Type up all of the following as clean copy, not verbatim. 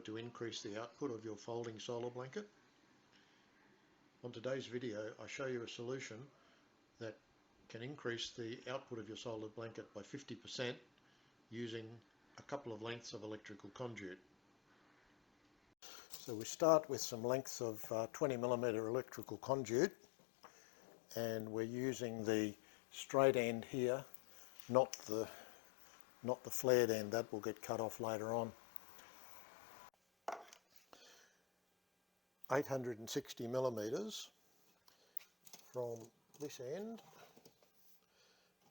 wanted to increase the output of your folding solar blanket? On today's video I show you a solution that can increase the output of your solar blanket by 50% using a couple of lengths of electrical conduit. So we start with some lengths of 20mm electrical conduit, and we're using the straight end here, not the flared end. That will get cut off later on. 860mm from this end,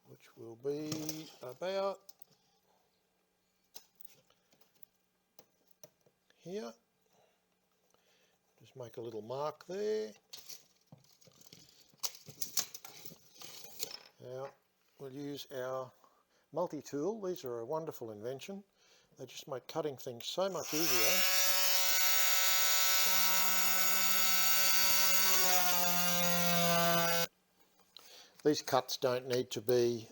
which will be about here. Just make a little mark there. Now we'll use our multi-tool. These are a wonderful invention. They just make cutting things so much easier. These cuts don't need to be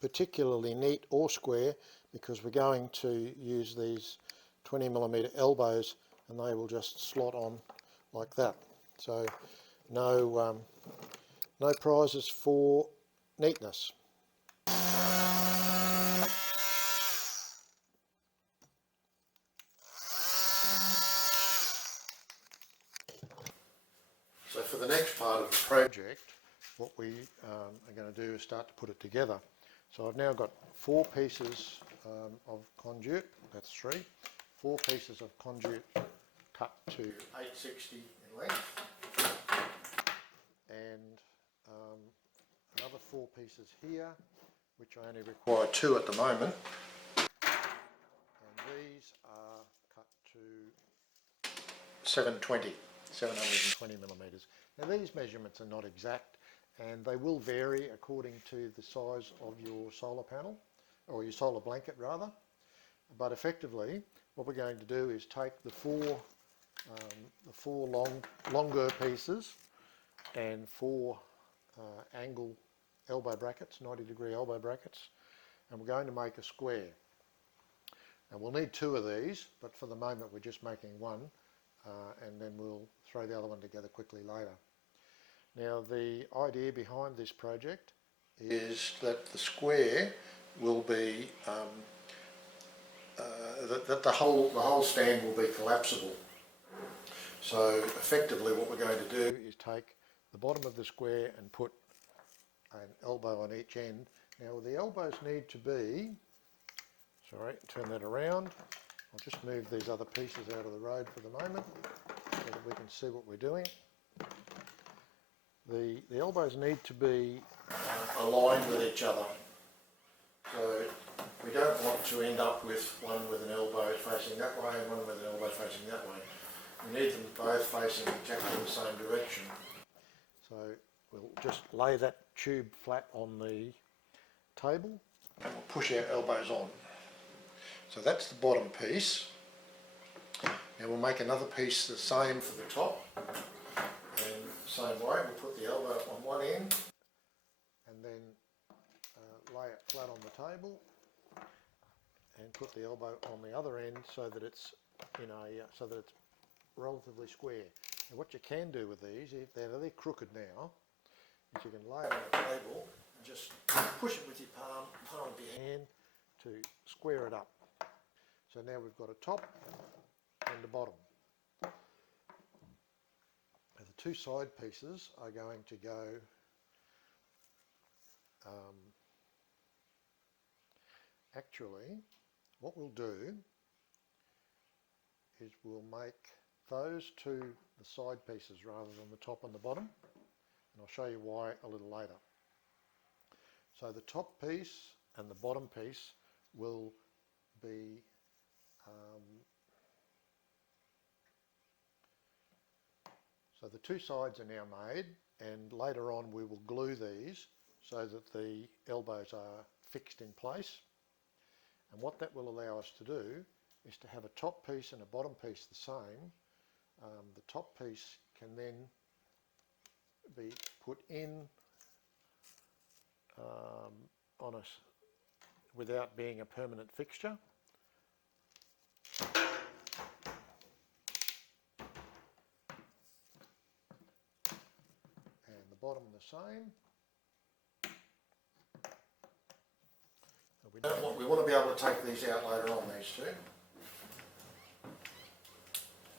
particularly neat or square, because we're going to use these 20mm elbows and they will just slot on like that. So no prizes for neatness. So for the next part of the project, what we are going to do is start to put it together. So I've now got 4 pieces of conduit, that's 3, 4 pieces of conduit cut to 860 in length, and another 4 pieces here, which I only require 2 at the moment, and these are cut to 720mm. Now these measurements are not exact, and they will vary according to the size of your solar panel, or your solar blanket rather. But effectively what we're going to do is take the four longer pieces and 4 angle elbow brackets, 90-degree elbow brackets, and we're going to make a square. Now we'll need 2 of these, but for the moment we're just making 1, and then we'll throw the other one together quickly later. Now the idea behind this project is that the square will be that the whole stand will be collapsible. So effectively what we're going to do is take the bottom of the square and put an elbow on each end. Now the elbows need to be, sorry, turn that around. I'll just move these other pieces out of the road for the moment so that we can see what we're doing. The elbows need to be aligned with each other. So we don't want to end up with one with an elbow facing that way and one with an elbow facing that way. We need them both facing exactly the same direction. So we'll just lay that tube flat on the table and we'll push our elbows on. So that's the bottom piece. Now we'll make another piece the same for the top, and the same way we'll put the elbow on one end and then lay it flat on the table and put the elbow on the other end so that it's relatively square. And what you can do with these, if they're crooked now, is you can lay it on the table and just push it with your palm of your hand to square it up. So now we've got a top and a bottom. Now the 2 side pieces are going to go actually what we'll do is we'll make those 2 the side pieces rather than the top and the bottom, and I'll show you why a little later. So the top piece and the bottom piece will be so the 2 sides are now made, and later on we will glue these so that the elbows are fixed in place. And what that will allow us to do is to have a top piece and a bottom piece the same. The top piece can then be put in without being a permanent fixture. same. We want to be able to take these out later on, these two.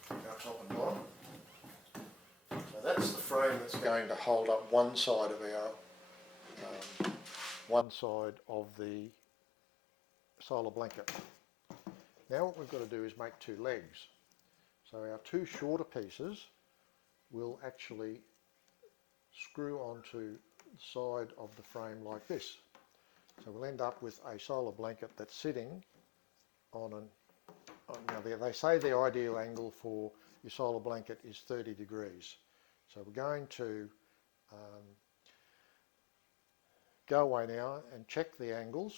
Our top and bottom. So that's the frame that's going to hold up one side of our the solar blanket. Now what we've got to do is make two legs. So our two shorter pieces will actually screw onto the side of the frame like this. So we'll end up with a solar blanket that's sitting on an... Now they say the ideal angle for your solar blanket is 30 degrees. So we're going to go away now and check the angles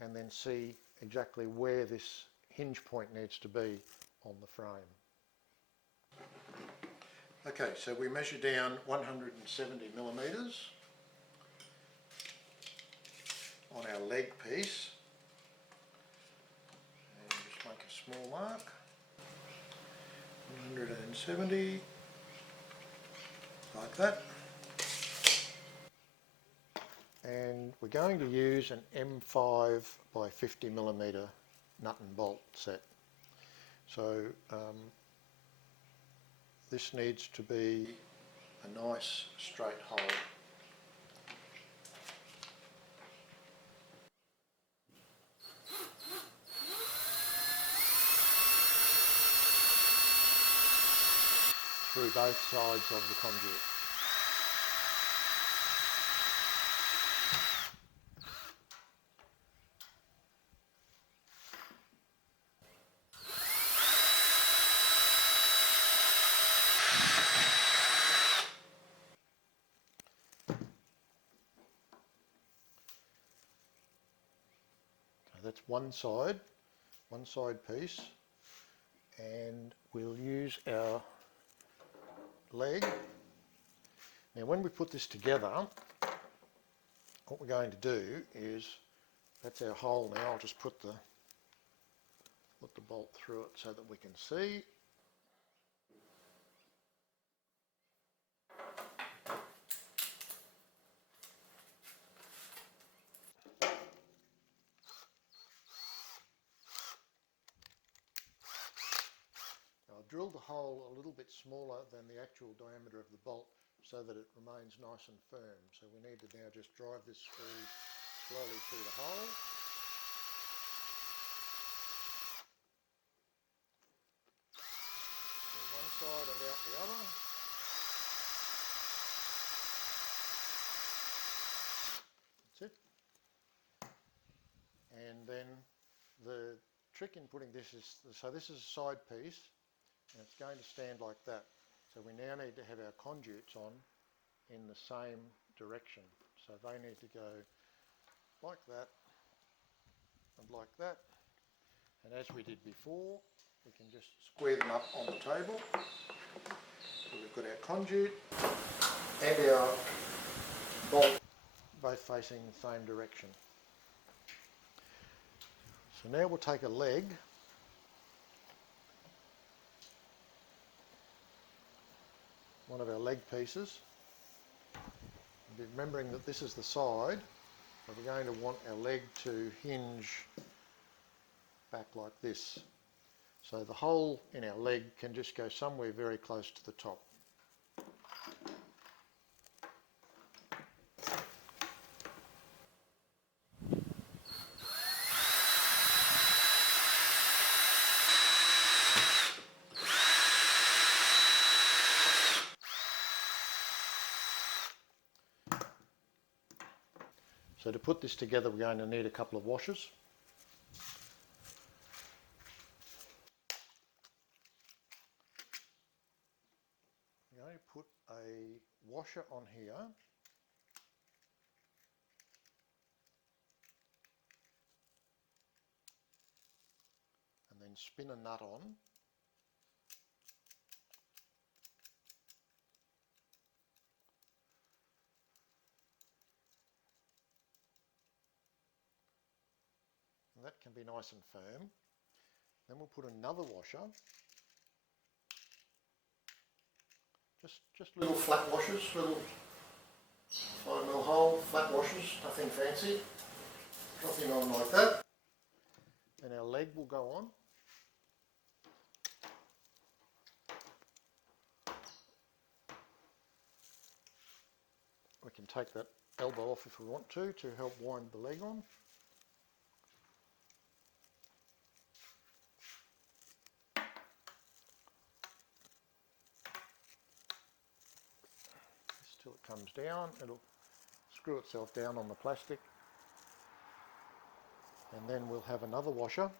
and then see exactly where this hinge point needs to be on the frame. Okay, so we measure down 170 millimetres on our leg piece and just make a small mark. 170, like that. And we're going to use an M5 by 50 millimetre nut and bolt set. So this needs to be a nice straight hole. Through both sides of the conduit. That's one side piece, and we'll use our leg. Now when we put this together, what we're going to do is, that's our hole now, I'll just put the bolt through it so that we can see. I'll drill the hole a little bit smaller than the actual diameter of the bolt so that it remains nice and firm. So we need to now just drive this screw slowly through the hole. So one side and out the other. That's it. And then the trick in putting this is, so this is a side piece and it's going to stand like that. So we now need to have our conduits on in the same direction. So they need to go like that and like that. And as we did before, we can just square them up on the table. So we've got our conduit and our bolt both facing the same direction. So now we'll take a leg, one of our leg pieces, remembering that this is the side, but we're going to want our leg to hinge back like this. So the hole in our leg can just go somewhere very close to the top. So to put this together, we're going to need a couple of washers. I'm going to put a washer on here. And then spin a nut on. And that can be nice and firm. Then we'll put another washer. Just little flat washers, little 5mm hole, flat washers, nothing fancy. Nothing on like that. And our leg will go on. We can take that elbow off if we want to help wind the leg on. Just till it comes down, it'll screw itself down on the plastic. And then we'll have another washer.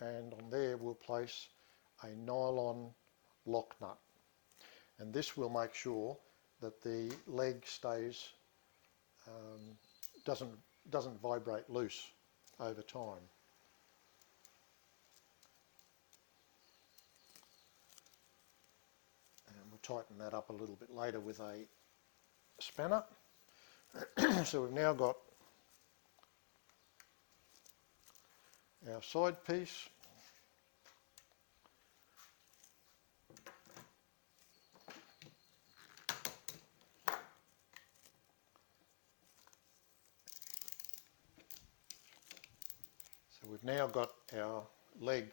And on there we'll place a nylon lock nut. And this will make sure that the leg stays, doesn't vibrate loose over time. And we'll tighten that up a little bit later with a spanner. So we've now got our side piece. So we've now got our leg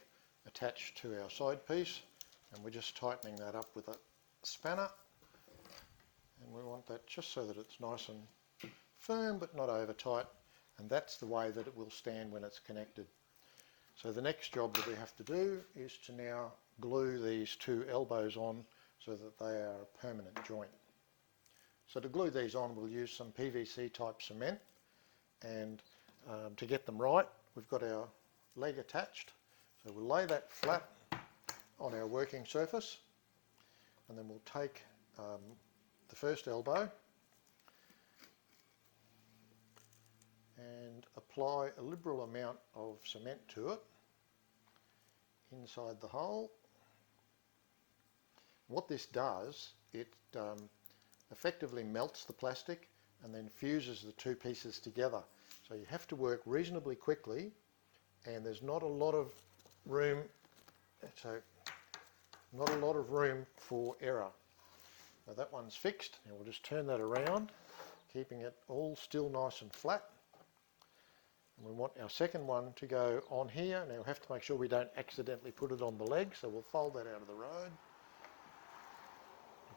attached to our side piece, and we're just tightening that up with a spanner. And we want that just so that it's nice and firm but not over tight, and that's the way that it will stand when it's connected. So the next job that we have to do is to now glue these two elbows on so that they are a permanent joint. So to glue these on, we'll use some PVC type cement, and to get them right, we've got our leg attached. So we'll lay that flat on our working surface, and then we'll take the first elbow and apply a liberal amount of cement to it inside the hole. What this does, it effectively melts the plastic and then fuses the two pieces together. So you have to work reasonably quickly, and there's not a lot of room, for error. Now that one's fixed, and we'll just turn that around, keeping it all still nice and flat. And we want our second one to go on here. Now we have to make sure we don't accidentally put it on the leg, so we'll fold that out of the road.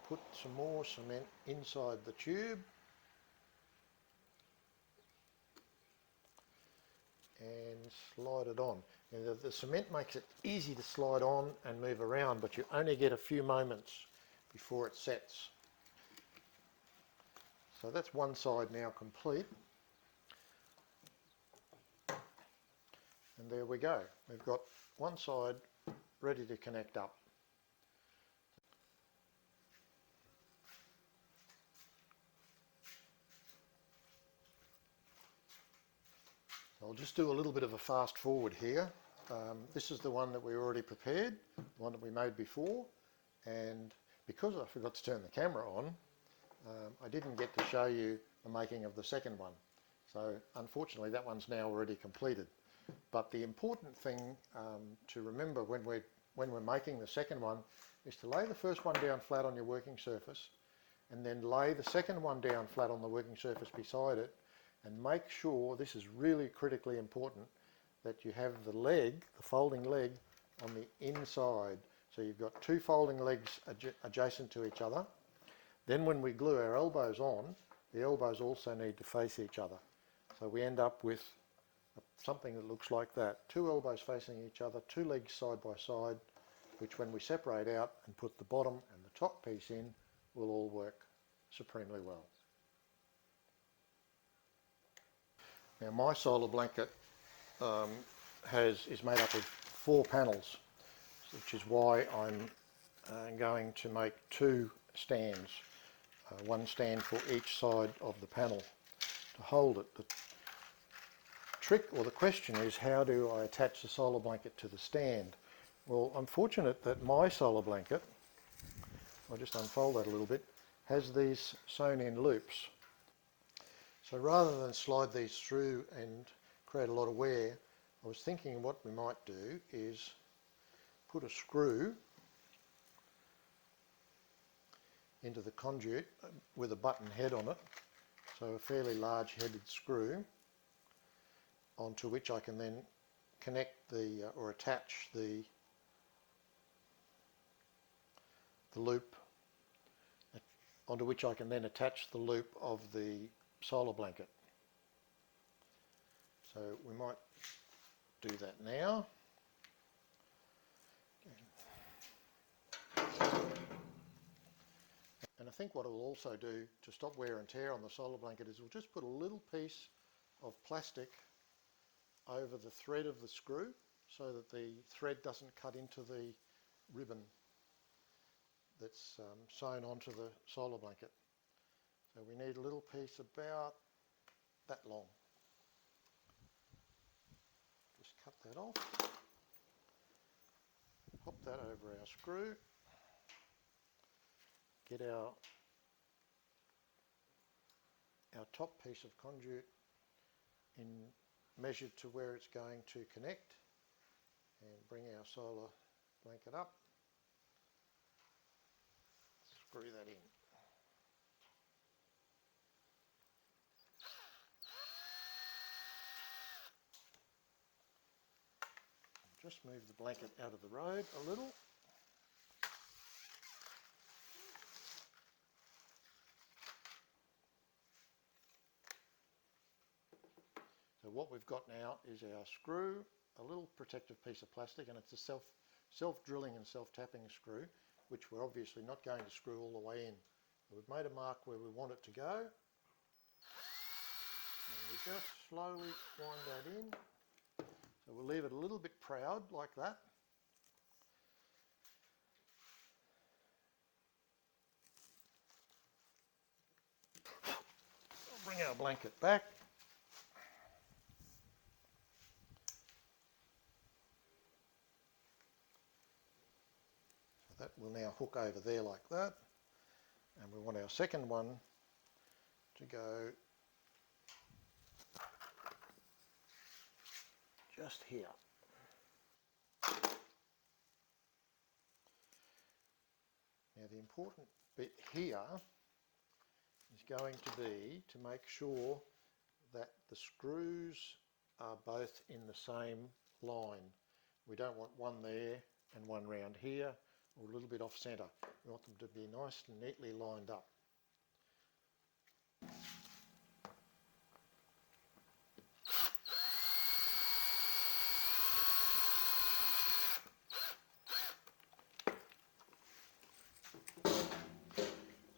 Put some more cement inside the tube. And slide it on. Now the cement makes it easy to slide on and move around, but you only get a few moments before it sets. So that's one side now complete. And there we go. We've got one side ready to connect up. I'll just do a little bit of a fast forward here. This is the one that we already prepared, the one that we made before, and because I forgot to turn the camera on, I didn't get to show you the making of the second one. So unfortunately that one's now already completed. But the important thing to remember when we're making the second one is to lay the first one down flat on your working surface, and then lay the second one down flat on the working surface beside it, and make sure, this is really critically important, that you have the leg, the folding leg, on the inside. So you've got two folding legs adjacent to each other. Then when we glue our elbows on, the elbows also need to face each other. So we end up with something that looks like that. Two elbows facing each other, two legs side by side, which when we separate out and put the bottom and the top piece in, will all work supremely well. Now my solar blanket is made up of 4 panels, which is why I'm going to make 2 stands, one stand for each side of the panel to hold it. The trick, or the question is, how do I attach the solar blanket to the stand? Well, I'm fortunate that my solar blanket, I'll just unfold that a little bit, has these sewn in loops. So rather than slide these through and create a lot of wear, I was thinking what we might do is put a screw into the conduit with a button head on it, so a fairly large headed screw, onto which I can then connect the or attach the loop, onto which I can then attach the loop of the solar blanket. So we might do that now. And I think what it will also do to stop wear and tear on the solar blanket is we'll just put a little piece of plastic over the thread of the screw so that the thread doesn't cut into the ribbon that's sewn onto the solar blanket. So we need a little piece about that long. Just cut that off, pop that over our screw, get our top piece of conduit measured to where it's going to connect, and bring our solar blanket up, screw that in. Just move the blanket out of the road a little. So what we've got now is our screw, a little protective piece of plastic, and it's a self-drilling and self-tapping screw, which we're obviously not going to screw all the way in. So we've made a mark where we want it to go, and we just slowly wind that in. So we'll leave it a little bit proud like that. I'll bring our blanket back. So that will now hook over there like that. And we want our second one to go just here. Now the important bit here is going to be to make sure that the screws are both in the same line. We don't want one there and one round here, or a little bit off centre. We want them to be nice and neatly lined up.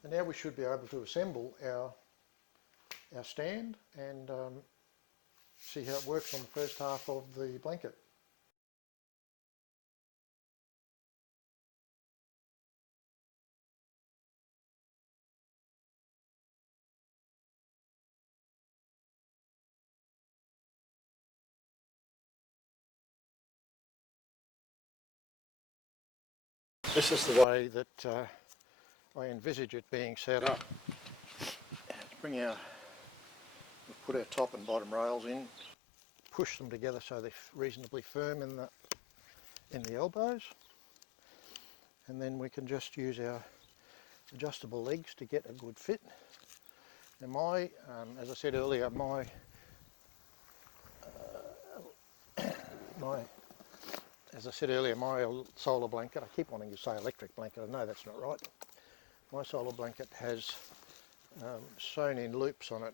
And now we should be able to assemble our stand and see how it works on the first half of the blanket. This is the way that I envisage it being set up. Let's we've put our top and bottom rails in, push them together so they're reasonably firm in the elbows, and then we can just use our adjustable legs to get a good fit. And as I said earlier, my solar blanket, I keep wanting to say electric blanket, I know that's not right. My solar blanket has sewn in loops on it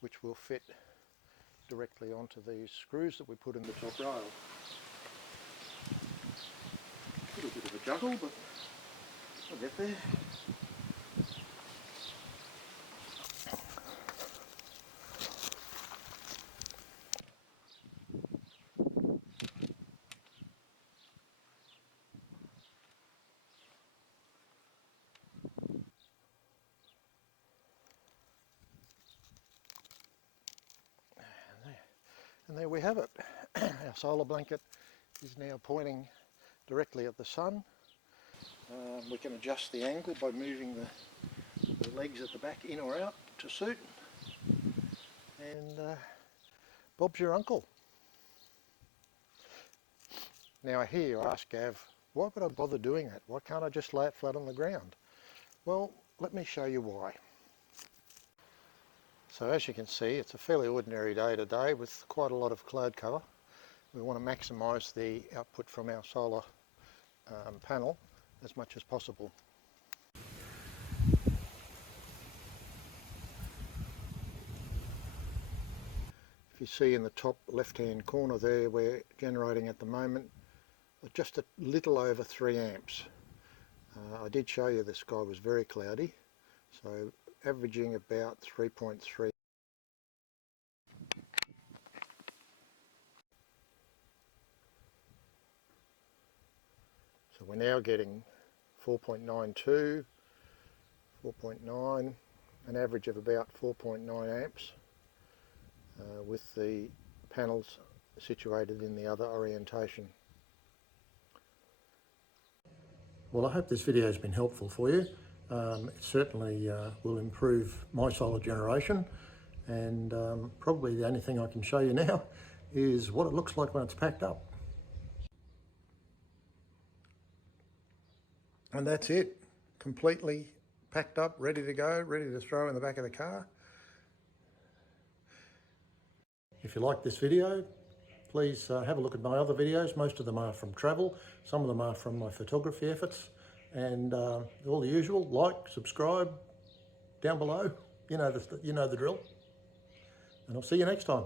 which will fit directly onto these screws that we put in the top rail. A little bit of a juggle, but we'll get there. And there we have it. Our solar blanket is now pointing directly at the sun. We can adjust the angle by moving the legs at the back in or out to suit. And Bob's your uncle. Now I hear you ask, Gav, why would I bother doing that? Why can't I just lay it flat on the ground? Well, let me show you why. So as you can see, it's a fairly ordinary day today with quite a lot of cloud cover. We want to maximise the output from our solar panel as much as possible. If you see in the top left hand corner there, we're generating at the moment just a little over 3 amps. I did show you the sky was very cloudy, so averaging about 3.3. So we're now getting 4.92, 4.9, an average of about 4.9 amps with the panels situated in the other orientation. Well, I hope this video has been helpful for you. It certainly will improve my solar generation, and probably the only thing I can show you now is what it looks like when it's packed up. And that's it, completely packed up, ready to go, ready to throw in the back of the car. If you like this video, please have a look at my other videos. Most of them are from travel, some of them are from my photography efforts, and all the usual, like, subscribe, down below, you know the drill. And I'll see you next time.